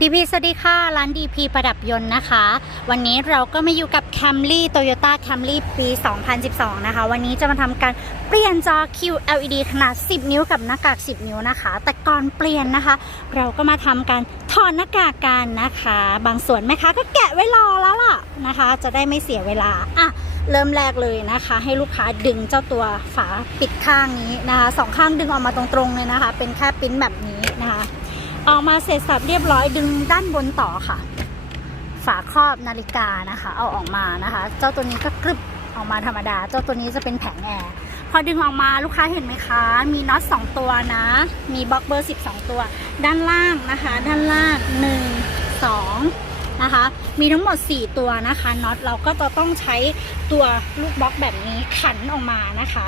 ดีพีสวัสดีค่ะ ร้านดีพีประดับยนต์นะคะ วันนี้เราก็มาอยู่กับ Camry Toyota Camry ปี 2012 นะคะ วันนี้จะมาทำการเปลี่ยนจอ QLED ขนาด 10 นิ้วกับหน้ากาก 10 นิ้วนะคะ แต่ก่อนเปลี่ยนนะคะ เราก็มาทำการถอดหน้ากากกันนะคะ บางส่วนแม่ค้าก็แกะไว้รอแล้วล่ะนะคะ จะได้ไม่เสียเวลาอะเริ่มแรกเลยนะคะ ให้ลูกค้าดึงเจ้าตัวฝาปิดข้างนี้นะคะสองข้างดึงออกมาตรงๆเลยนะคะ เป็นแค่ปิ้นแบบนี้นะคะ ออกมาเสร็จสับเรียบร้อยดึงด้านบนต่อค่ะ ฝาครอบนาฬิกานะคะ เอาออกมานะคะ เจ้าตัวนี้ก็กรึบออกมาธรรมดา เจ้าตัวนี้จะเป็นแผงแอร์พอดึงออกมาลูกค้าเห็นไหมคะ มีน็อต2ตัวนะ มีบล็อกเบอร์ 12 ตัว ด้านล่างนะคะ ด้านล่าง 1 2 นะคะ มีทั้งหมด 4 ตัวนะคะน็อตเราก็จะต้องใช้ตัวลูกบล็อกแบบนี้ขันออกมานะคะ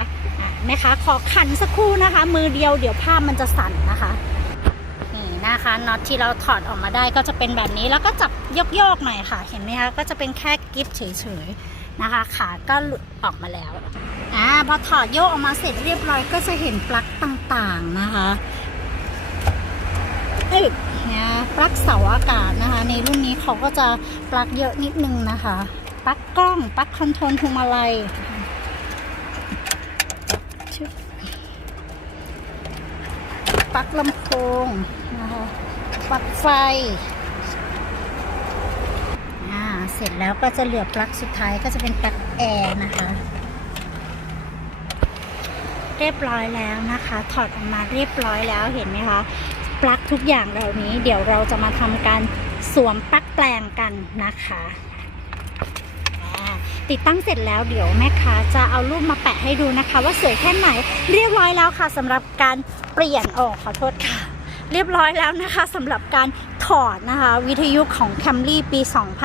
อะคะ ขอขันสักครู่นะคะ มือเดียวเดี๋ยวภาพมันจะสั่นนะคะ นะคะน็อตที่เราถอดออกมาได้ก็จะเป็นแบบนี้แล้วก็จับโยกๆหน่อยค่ะ เห็นไหมคะก็จะเป็นแค่กิฟเฉยๆนะคะ ขาก็หลุดออกมาแล้วอ่าพอถอดโยกออกมาเสร็จเรียบร้อยก็จะเห็นปลั๊กต่างๆนะคะเอ้ยนี่ยปลั๊กเสาอากาศนะคะ ในรุ่นนี้เขาก็จะปลั๊กเยอะนิดนึงนะคะปลั๊กกล้องปลั๊กคอนโทรลพวงมาลัยชึบ ลั๊กลำโพงนะคะปลั๊กไฟอ่าเสร็จแล้วก็จะเหลือปลั๊กสุดท้ายก็จะเป็นปลั๊กแอร์นะคะ เรียบร้อยแล้วนะคะ ถอดออกมาเรียบร้อยแล้วเห็นไหมคะปลั๊กทุกอย่างเหล่านี้ เดี๋ยวเราจะมาทำการสวมปลั๊กแปลงกันนะคะ ติดตั้งเสร็จแล้วเดี๋ยวแม่ค้าจะเอารูปมาแปะให้ดูนะคะ ว่าสวยแค่ไหนเรียบร้อยแล้วค่ะสำหรับการเปลี่ยนโอ้ขอโทษค่ะ เรียบร้อยแล้วนะคะสำหรับการถอดนะคะ วิทยุของ Camry ปี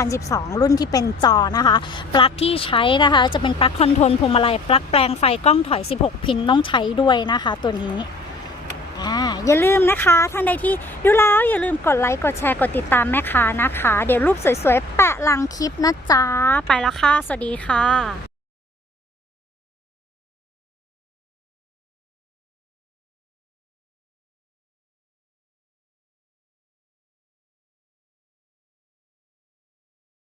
2012 รุ่นที่เป็นจอนะคะ ปลั๊กที่ใช้นะคะ จะเป็นปลั๊กคอนโทรลพวงมาลัยปลั๊กแปลงไฟกล้องถอย 16 พินต้องใช้ด้วยนะคะ ตัวนี้ อย่าลืมนะคะ ท่านใดที่ดูแล้วอย่าลืมกดไลค์กดแชร์กดติดตามแม่ค้านะคะ เดี๋ยวรูปสวยๆ แปะหลังคลิปนะจ๊ะ ไปแล้วค่ะ สวัสดีค่ะ